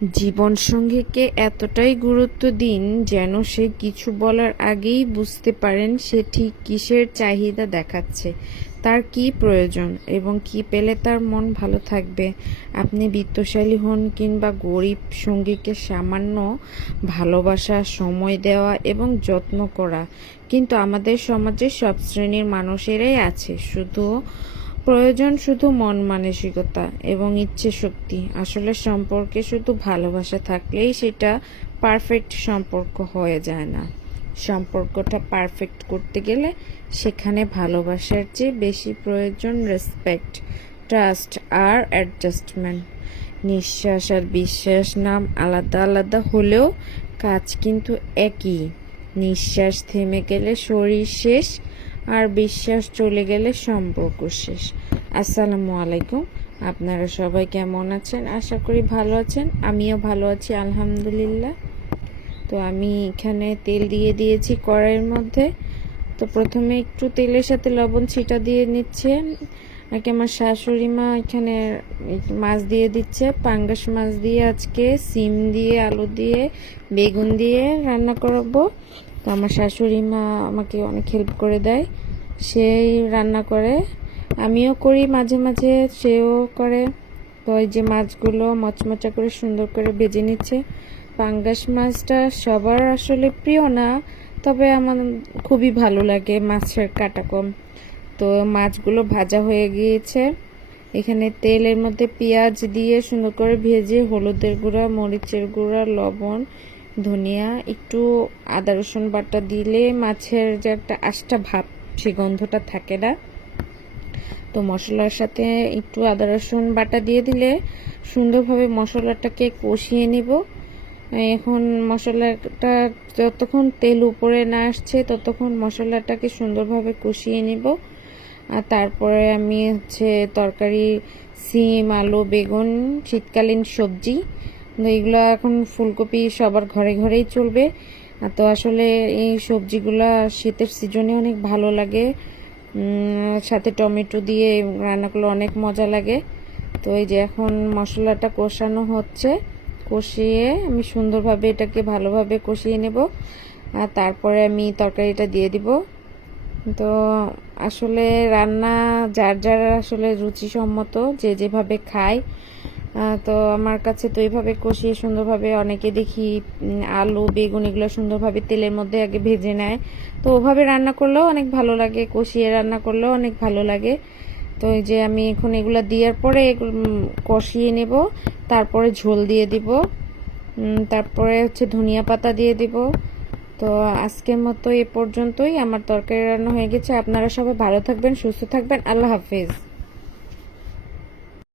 জীবনসঙ্গীকে এতটাই গুরুত্ব দিন যেন সে কিছু বলার আগেই বুঝতে পারেন সে ঠিক কিসের চাহিদা দেখাচ্ছে, তার কি প্রয়োজন এবং কি পেলে তার মন ভালো থাকবে। আপনি বিত্তশালী হন কিংবা গরিব, সঙ্গীকে সামান্য ভালোবাসা, সময় দেওয়া এবং যত্ন করা কিন্তু আমাদের সমাজে সব শ্রেণীর মানুষেরাই আছে। প্রয়োজন শুধু মন মানসিকতা এবং ইচ্ছে শক্তি। আসলে সম্পর্কে শুধু ভালোবাসা থাকলেই সেটা পারফেক্ট সম্পর্ক হয়ে যায় না। সম্পর্কটা পারফেক্ট করতে গেলে সেখানে ভালোবাসার চেয়ে বেশি প্রয়োজন রেসপেক্ট, ট্রাস্ট আর অ্যাডজাস্টমেন্ট। নিঃশ্বাস আর বিশ্বাস নাম আলাদা আলাদা হলেও কাজ কিন্তু একই। নিঃশ্বাস থেমে গেলে শরীর শেষ, আর বিশ্বাস চলে গেলে সম্পর্ক শেষ। আসসালামু আলাইকুম, আপনারা সবাই কেমন আছেন? আশা করি ভালো আছেন। আমিও ভালো আছি আলহামদুলিল্লাহ। তো আমি এখানে তেল দিয়ে দিয়েছি কড়াইয়ের মধ্যে। তো প্রথমে একটু তেলের সাথে লবণ ছিটা দিয়ে নিচ্ছেন। আর কি আমার শাশুড়ি মা এখানে মাছ দিয়ে দিচ্ছে, পাঙ্গাস মাছ দিয়ে আজকে সিম দিয়ে, আলু দিয়ে, বেগুন দিয়ে রান্না করবো। তো আমার শাশুড়ি মা আমাকে অনেক হেল্প করে দেয়, সেই রান্না করে, আমিও করি মাঝে মাঝে, সেও করে। তো এই যে মাছগুলো মচমচা করে সুন্দর করে ভেজে নিচ্ছে। পাঙ্গাস মাছটা সবার আসলে প্রিয় না, তবে আমার খুবই ভালো লাগে, মাছের কাটা কম। তো মাছগুলো ভাজা হয়ে গিয়েছে। এখানে তেলের মধ্যে পেঁয়াজ দিয়ে সুন্দর করে ভেজে হলুদের গুঁড়া, মরিচের গুঁড়া, লবণ, ধনিয়া, একটু আদা রসুন বাটা দিলে মাছের যে একটা আষ্টা ভাব, সে গন্ধটা থাকে না। তো মশলার সাথে একটু আদা রসুন বাটা দিয়ে দিলে সুন্দরভাবে মশলাটাকে কষিয়ে নিব। এখন মশলাটা যতক্ষণ তেল উপরে না আসছে ততক্ষণ মশলাটাকে সুন্দরভাবে কষিয়ে নিব। আর তারপরে আমি তরকারি, সিম, আলু, বেগুন, শীতকালীন সবজি, এইগুলো এখন ফুলকপি সবার ঘরে ঘরেই চলবে। তো আসলে এই সবজিগুলো শীতের সিজনে অনেক ভালো লাগে, সাথে টমেটো দিয়ে রান্না করলে অনেক মজা লাগে। তো এই যে এখন মশলাটা কষানো হচ্ছে, কষিয়ে আমি সুন্দরভাবে এটাকে ভালোভাবে কষিয়ে নেব। আর তারপরে আমি তরকারিটা দিয়ে দিব। তো আসলে রান্না যার যার আসলে রুচিসম্মত, যে যেভাবে খায়। তো আমার কাছে তো এইভাবে কষিয়ে সুন্দরভাবে, অনেকে দেখি আলু, বেগুন এগুলো সুন্দরভাবে তেলের মধ্যে আগে ভেজে নেয়। তো ওভাবে রান্না করলেও অনেক ভালো লাগে, কষিয়ে রান্না করলেও অনেক ভালো লাগে। তো এই যে আমি এখন এগুলো দেওয়ার পরে কষিয়ে নেব, তারপরে ঝোল দিয়ে দিব, তারপরে ধনিয়া পাতা দিয়ে দিব। তো আজকের মতো এ পর্যন্তই, আমার তরকারি রান্না হয়ে গেছে। আপনারা সবাই ভালো থাকবেন, সুস্থ থাকবেন। আল্লাহ হাফেজ।